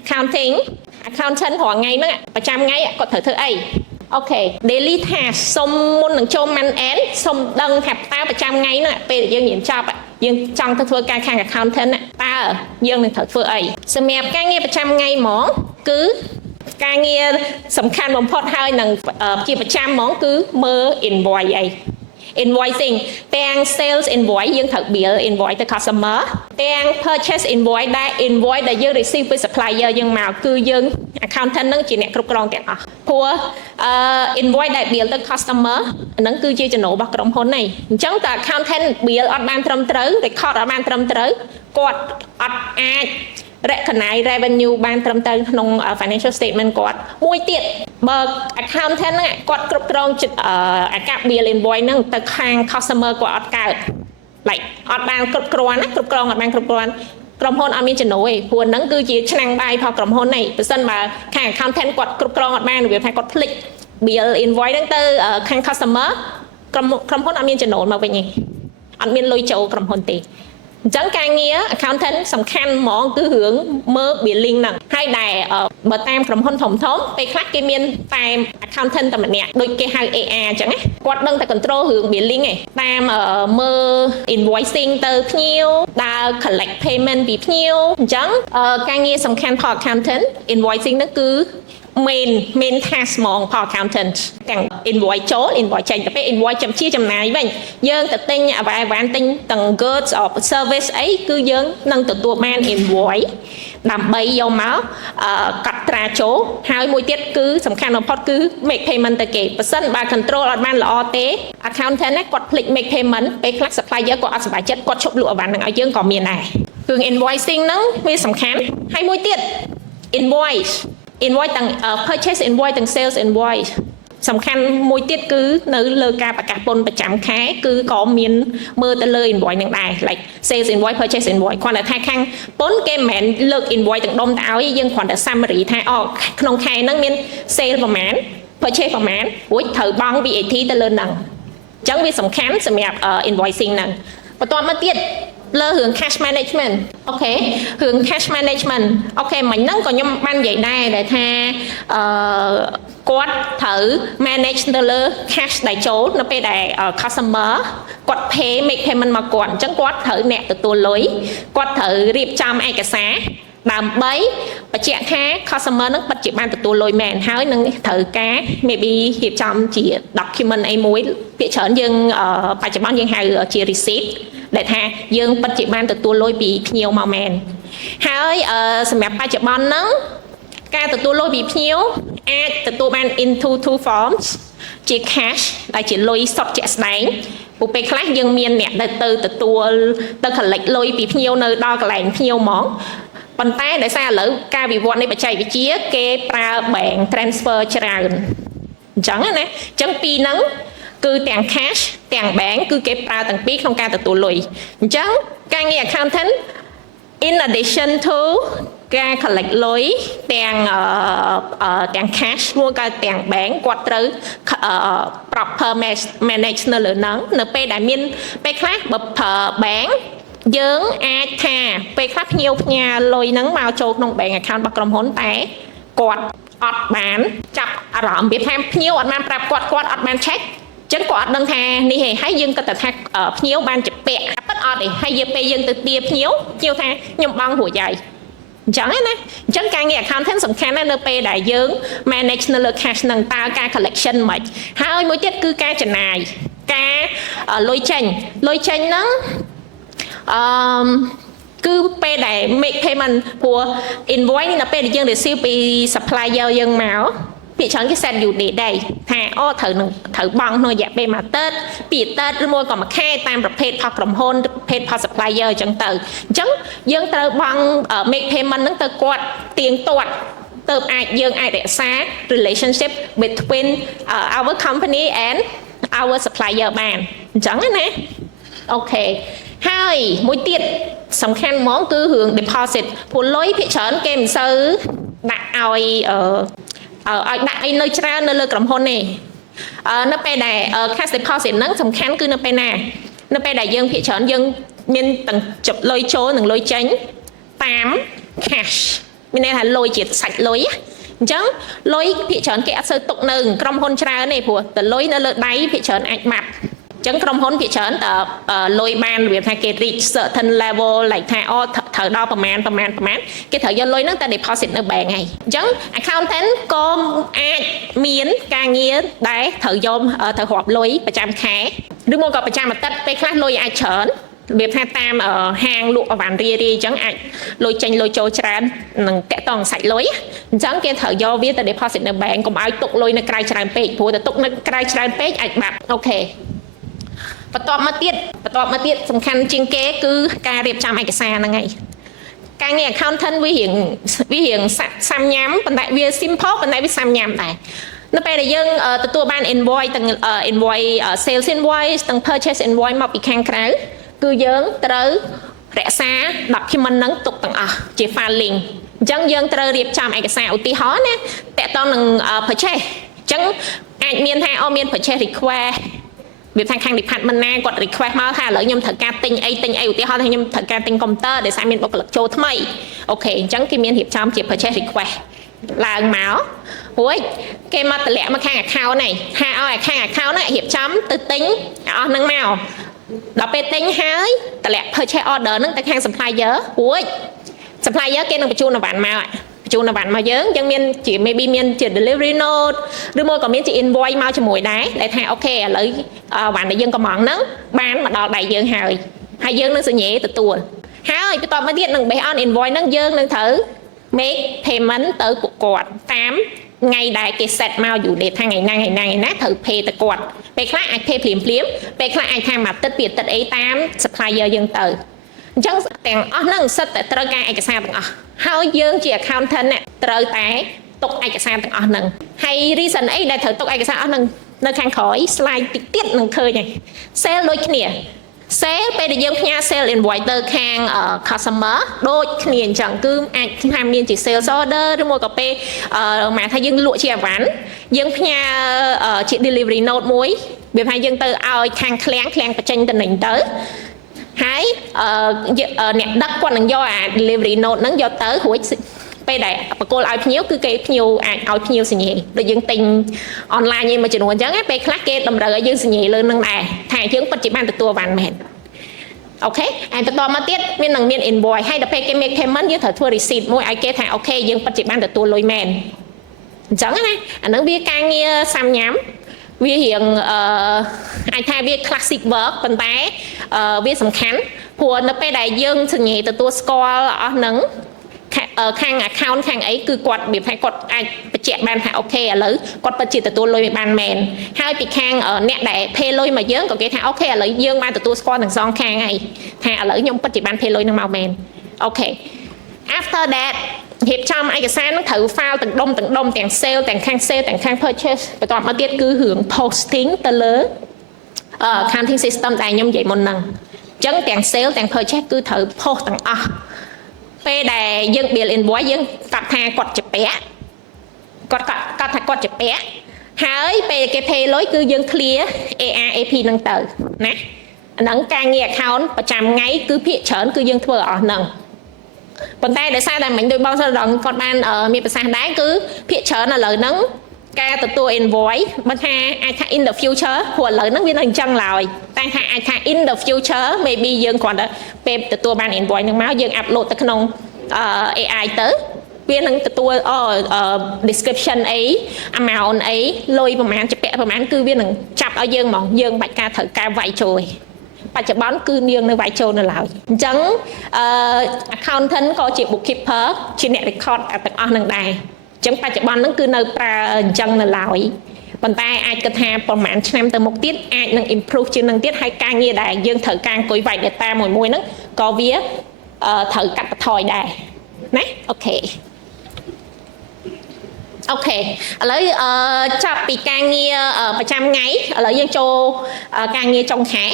accounting accountant រាល់ថ្ងៃហ្នឹងប្រចាំថ្ងៃគាត់ត្រូវធ្វើអីអូខេ daily task សុំមុននឹងចូល month end សុំដឹងថាតើប្រចាំថ្ងៃហ្នឹងពេលដែលយើងរៀនចប់យើងចង់ទៅធ្វើការខាង accountant តើយើងនឹងត្រូវធ្វើអីសម្រាប់ការងារប្រចាំថ្ងៃហ្មងគឺការងារសំខាន់បំផុតហើយនឹងជាប្រចាំហ្មងគឺមើល invoice អី invoicing ទាំង sales invoice យើងត្រូវ bill invoice ទៅ customer ទាំង purchase invoice ដែល invoice ដែលយើង receive ពី supplier យើងមកគឺយើង accountant នឹងជាអ្នកគ្រប់គ្រងទាំងអស់ព្រោះinvoice ដែល bill ទៅ customer ហ្នឹងគឺជាចំណូលរបស់ក្រុមហ៊ុនហ្នឹងអញ្ចឹងតើ accountant bill អត់បានត្រឹមត្រូវ record អត់បានត្រឹមត្រូវគាត់អត់អាច recognize revenue បានត្រឹមត្រូវក្នុង financial statement គាត់មួយទៀតបើ accountant ហ្នឹងគាត់គ្រប់គ្រងអាកាស bill invoice ហ្នឹងទៅខាង customer គាត់អត់កើត like អត់បានគ្រប់គ្រាន់ណាគ្រប់គ្រងអត់បានគ្រប់គ្រាន់ក្រុមហ៊ុនអត់មានចំណូលទេព្រោះហ្នឹងគឺជាឆ្នាំងបាយផងក្រុមហ៊ុននេះបើសិនបើខាង accountant គាត់គ្រប់គ្រងអត់បានវាថាគាត់ភ្លេច bill invoice ហ្នឹងទៅខាង customer ក្រុមហ៊ុនអត់មានចំណូលមកវិញទេអត់មានលុយចូលក្រុមហ៊ុនទេអញ្ចឹងការងារ accountant សំខាន់ហ្មងគឺរឿងមើល billing ហ្នឹងហើយដែលបើតាមក្រុមហ៊ុនធំពេលខ្លះគេមានតែ accountant តែម្នាក់ដូចគេហៅ AR អញ្ចឹងណាគាត់ដឹងតែ control រឿង billing ឯងតាមមើល invoicing ទៅភ្ញៀវដើរ collect payment ពីភ្ញៀវអញ្ចឹងការងារសំខាន់របស់ accountant invoicing ហ្នឹងគឺ main task ហ្មងផល accountant ទាំង invoice ចូល invoice ចេញទៅពេល invoice ជាចំណាយវិញយើងទៅទិញអ្វីទិញទាំង goods or service អីគឺយើងនឹងទទួលបាន invoice ដើម្បីយកមកកត់ត្រាចូលហើយមួយទៀតគឺសំខាន់បំផុតគឺ make payment ទៅគេបើសិនបើ control អត់បានល្អទេ accountant ណាគាត់ភ្លេច make payment ពេលខ្លះ supplier គាត់អត់សប្បាយចិត្តគាត់ឈប់លក់អីវ៉ាន់ហ្នឹងឲ្យយើងក៏មានដែរគឺ invoicing ហ្នឹងវាសំខាន់ហើយមួយទៀត invoice ទាំង purchase invoice ទាំង sales invoice សំខាន់មួយទៀតគឺនៅលើការប្រកាសពន្ធប្រចាំខែគឺក៏មានមើលទៅលើ invoice នឹងដែរ like sales invoice purchase invoice គ្រាន់តែថាខាងពន្ធគេមិនមែនលើក invoice ទាំងដុំទៅឲ្យយើងគ្រាន់តែ summary ថាក្នុងខែហ្នឹងមាន sale ប្រមាណ purchase ប្រមាណរួចត្រូវបង់ VAT ទៅលើហ្នឹងអញ្ចឹងវាសំខាន់សម្រាប់ invoicing ហ្នឹងបន្ទាប់មកទៀតលើរឿង cash management អូខេរឿង cash management អូខេមិញហ្នឹងក៏ខ្ញុំបាននិយាយដែរដែលថាគាត់ត្រូវ manage ទៅលើ cash ដែលចូលនៅពេលដែល customer គាត់ make payment មកគាត់អញ្ចឹងគាត់ត្រូវអ្នកទទួលលុយគាត់ត្រូវរៀបចំឯកសារដើម្បីបញ្ជាក់ថា customer នឹងពិតជាបានទទួលលុយមែនហើយនឹងត្រូវការ maybe រៀបចំជា document អីមួយពាក្យច្រើនយើងបច្ចុប្បន្នយើងហៅជា receipt ដែលថាយើងពិតជាបានទទួលលុយពីភ្ញៀវមកមែនហើយសម្រាប់បច្ចុប្បន្នហ្នឹងការទទួលលុយពីភ្ញៀវអាចទទួលបាន into two forms ជា cash ដែលជាលុយសុទ្ធជាក់ស្ដែងពួកពេលខ្លះយើងមានអ្នកដែលទៅទទួលទៅ collect លុយពីភ្ញៀវនៅដល់កន្លែងភ្ញៀវហ្មងប៉ុន្តែដោយសារឥឡូវការវិវត្តនៃបច្ចេកវិទ្យាគេប្រើ bank transfer ច្រើនអញ្ចឹងណាអញ្ចឹងពីហ្នឹងគឺទាំង cash ទាំង bank គឺគេប្រើទាំងពីរក្នុងការទទួលលុយអញ្ចឹងការងារ accountant in addition to ការ collect លុយទាំង cash មួយក៏ទាំង bank គាត់ត្រូវ proper manage នៅលើហ្នឹងនៅពេលដែលមានពេលខ្លះបើ bank យើងអាចថាពេលខ្លះភ្ញៀវផ្ញើលុយហ្នឹងមកចូលក្នុង bank account របស់ក្រុមហ៊ុនតែគាត់អត់បានចាប់អារម្មណ៍វាថាភ្ញៀវអត់បានប្រាប់គាត់អត់បាន checkចឹងគាត់អត់ដឹងថានេះហេហើយយើងក៏តែថាភ្ញៀវបានជពាក់ប៉ិតអត់ទេហើយយើងពេលយើងទៅទាភ្ញៀវថាខ្ញុំបង់រួចហើយអញ្ចឹងណាអញ្ចឹងការងារ accountant សំខាន់ណាស់នៅពេលដែលយើង manage នៅលើ cash នឹងតើការ collection មិនហើយមួយទៀតគឺការចំណាយការលុយចេញហ្នឹងគឺពេលដែល make payment ព្រោះ invoice នៅពេលដែលយើង receive ពី supplier យើងមកពាក្យច្រើនគេ set due date ដែរថាត្រូវបង់ក្នុងរយៈពេលមួយអាទិត្យពីរអាទិត្យឬមួយក៏មួយខែតាមប្រភេទផលក្រុមហ៊ុនប្រភេទផល supplier អញ្ចឹងទៅអញ្ចឹងយើងត្រូវបង់ make payment ហ្នឹងទៅគាត់ទៀងទាត់ទៅយើងអាចរក្សា relationship between our company and our supplier បានអញ្ចឹងណាអូខេហើយមួយទៀតសំខាន់ហ្មងគឺរឿង deposit ព្រោះលុយភាគច្រើនគេមិនសូវដាក់ឲ្យដាក់អីនៅច្រើននៅលើក្រុមហ៊ុនទេនៅពេលដែល cash deposit ហ្នឹងសំខាន់គឺនៅពេលណានៅពេលដែលយើងភាគច្រើនយើងមានទាំងលុយចូលនិងលុយចេញតាម cash មានន័យថាលុយជាសាច់លុយអញ្ចឹងលុយភាគច្រើនគេអត់សូវទុកនៅក្រុមហ៊ុនច្រើនទេព្រោះតែលុយនៅលើដៃភាគច្រើនអាចបាត់ចឹងក្រុមហ៊ុនភាគច្រើនតើលុយបានរបៀបថាគេ reach certain level like ថាអូត្រូវដល់ប្រមាណគេត្រូវយកលុយហ្នឹងទៅ deposit នៅ bank ហើយអញ្ចឹង accountant ក៏អាចមានការងារដែលត្រូវយកត្រូវរាប់លុយប្រចាំខែឬមកក៏ប្រចាំអាទិត្យពេលខ្លះលុយអាចច្រើនរបៀបថាតាមហាងលក់អវ៉ាន់រាយអញ្ចឹងអាចលុយចេញលុយចូលច្រើននឹងតាក់តងសាច់លុយអញ្ចឹងគេត្រូវយកវាទៅ deposit នៅ bank កុំឲ្យទុកលុយនៅក្រៅច្រើនពេកព្រោះតែទុកនៅក្រៅច្រើនពេកអាចបាត់អូខេបន្ទាប់មកទៀតសំខាន់ជាងគេគឺការរៀបចំឯកសារហ្នឹងហើយការងារ accountant វារៀងសាំញ៉ាំប៉ុន្តែវា simple ប៉ុន្តែវាសាំញ៉ាំដែរនៅពេលដែលយើងទទួលបាន invoice ទាំង invoice sales invoice ទាំង purchase invoice មកពីខាងក្រៅគឺយើងត្រូវរក្សា document ហ្នឹងទុកទាំងអស់ជា filing អញ្ចឹងយើងត្រូវរៀបចំឯកសារឧទាហរណ៍ណាតកតងនឹង purchase អញ្ចឹងអាចមានថាមាន purchase requestវាខាង department ណាគាត់ request មកថាឥឡូវខ្ញុំត្រូវការទិញអីឧទាហរណ៍ថាខ្ញុំត្រូវការទិញ computer ដែលសារមានបុគ្គលិកចូលថ្មីអូខេអញ្ចឹងគេមានរៀបចំជា purchase request ឡើងមករួចគេមកតម្លាក់មកខាង account នេះថាឲ្យខាង account ហ្នឹងរៀបចំទៅទិញអស់ហ្នឹងមកដល់ពេលទិញហើយតម្លាក់ purchase order ហ្នឹងទៅខាង supplier រួច supplier គេនឹងបញ្ជូនអវ៉ាន់មកយើងមានជា maybe មានជា delivery note ឬមកក៏មានជា invoice មកជាមួយដែរដែលថាអូខេឥឡូវអវ៉ាន់ដែលយើងកំងហ្នឹងបានមកដល់ដៃយើងហើយយើងនឹងសញ្ញេទទួលហើយបន្ទាប់មកទៀតនឹង based on invoice ហ្នឹងយើងនឹងត្រូវ make payment ទៅពួកគាត់តាមថ្ងៃដែលគេ set មក due date ថាថ្ងៃណាត្រូវ pay ទៅគាត់ពេលខ្លះអាច pay ភ្លាមពេលខ្លះអាចថាមួយអាទិត្យពីរអាទិត្យអីតាម supplier យើងទៅអញ្ចឹងទាំងអស់ហ្នឹងសិតតែត្រូវការឯកសារទាំងអស់ហើយយើងជា accountant ត្រូវតែទុកឯកសារទាំងអស់ហ្នឹងហើយ reason អីដែលត្រូវទុកឯកសារអស់ហ្នឹងនៅខាងក្រោយ slide តិចទៀតនឹងឃើញហើយ sale ដូចគ្នា sale ពេលដែលយើងផ្ញើ sale invoice ទៅខាង customer ដូចគ្នាអញ្ចឹងគឺអាចថាមានជា sales order ឬមកក៏ពេលហមថាយើងលក់ជាអវ៉ាន់យើងផ្ញើជា delivery note មួយវាថាយើងទៅឲ្យខាងឃ្លាំងបញ្ចេញតំណែងទៅហើយអ្នកដឹកគាត់នឹងយកអា delivery note ហ្នឹងយកទៅរួចពេលដែលបកគលឲ្យភ្ញៀវគឺគេភ្ញៀវអាចឲ្យភ្ញៀវសញ្ញេដូចយើងទិញ online ឯមួយចំនួនអញ្ចឹងពេលខ្លះគេតម្រូវឲ្យយើងសញ្ញេលើនឹងដែរថាយើងពិតជាបានទទួលបានមែនអូខេហើយបន្តមកទៀតមាន invoice ហើយដល់ពេលគេ make payment យើងត្រូវធ្វើ receipt មួយឲ្យគេថាអូខេយើងពិតជាបានទទួលលុយមែនអញ្ចឹងណាអានឹងវាការងារសាំញ៉ាំវារៀងអាចថាវា classic work ប៉ុន្តែវាសំខាន់ព្រោះនៅពេលដែលយើងសញ្ញេទទួលស្គាល់អស់ហ្នឹងខាង account ខាងអីគឺគាត់វាថាគាត់អាចបញ្ជាក់បានថាអូខេឥឡូវគាត់ពិតជាទទួលលុយបានមែនហើយពីខាងអ្នកដែល pay លុយមកយើងក៏គេថាអូខេឥឡូវយើងបានទទួលស្គាល់ទាំងសងខាងហើយថាឥឡូវខ្ញុំពិតជាបាន pay លុយនឹងមកមែនអូខេ after that រៀបចំឯកសារនឹងត្រូវ file ទាំងដុំទាំង sale ទាំងខាង sale ទាំងខាង purchase បន្ទាប់មកទៀតគឺរឿង posting ទៅលើ accounting system ដែលខ្ញុំនិយាយមុនហ្នឹងអញ្ចឹងទាំង sale ទាំង purchase គឺត្រូវ post ទាំងអស់ពេលដែលយើង bill invoice យើងកាត់ថាគាត់ជាពាក់គាត់កាត់ថាគាត់ជាពាក់ហើយពេលគេ pay លុយគឺយើង clear AR AP ហ្នឹងទៅណាអាហ្នឹងការងារ account ប្រចាំថ្ងៃគឺភាគច្រើនគឺយើងធ្វើអស់ហ្នឹងប៉ុន្តែដោយសារតែមិញដូចបងសិលដងគាត់បានមានប្រសាសន៍ដែរគឺភាគច្រើនឥឡូវហ្នឹងការទទួល invoice បើថាអាចថា in the future ព្រោះឥឡូវហ្នឹងវានៅអញ្ចឹងឡើយតែថាអាចថា in the future maybe យើងគ្រាន់តែពេលទទួលបាន invoice ហ្នឹងមកយើង upload ទៅក្នុង AI ទៅវានឹងទទួលdescription អី amount អីលុយប្រហែលជាពាក់ប្រហែលគឺវានឹងចាប់ឲ្យយើងហ្មងយើងបាច់ការត្រូវការវាយចូលបច្ចុប្បន្នគឺនាងនៅវាយចូលនៅឡើយអញ្ចឹងaccountant ក៏ជា bookkeeper ជាអ្នក record ទាំងអស់នឹងដែរអញ្ចឹងបច្ចុប្បន្នហ្នឹងគឺនៅប្រើអញ្ចឹងនៅឡើយប៉ុន្តែអាចគិតថាប្រហែលឆ្នាំទៅមុខទៀតអាចនឹង improve ជាងនឹងទៀតហើយការងារដែលយើងត្រូវការអង្គុយវាយ data មួយហ្នឹងក៏វាត្រូវកាត់បន្ថយដែរណាអូខេឥឡូវចាប់ពីការងារប្រចាំថ្ងៃឥឡូវយើងចូលការងារចុងខែ